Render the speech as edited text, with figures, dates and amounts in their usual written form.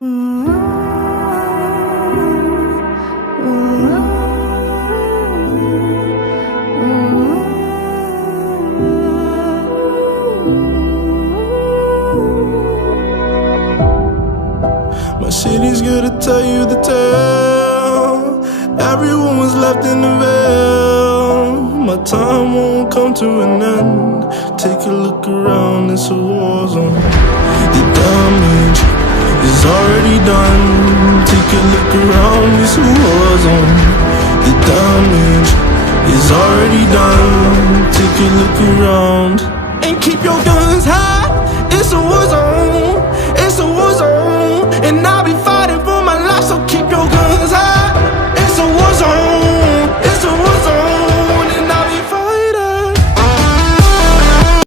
My city's gonna tell you the tale. Everyone was left in the veil. My time won't come to an end. Take a look around, it's a war zone. The damage is already done. Take a look around, it's a war zone. The damage is already done. Take a look around and keep your guns high.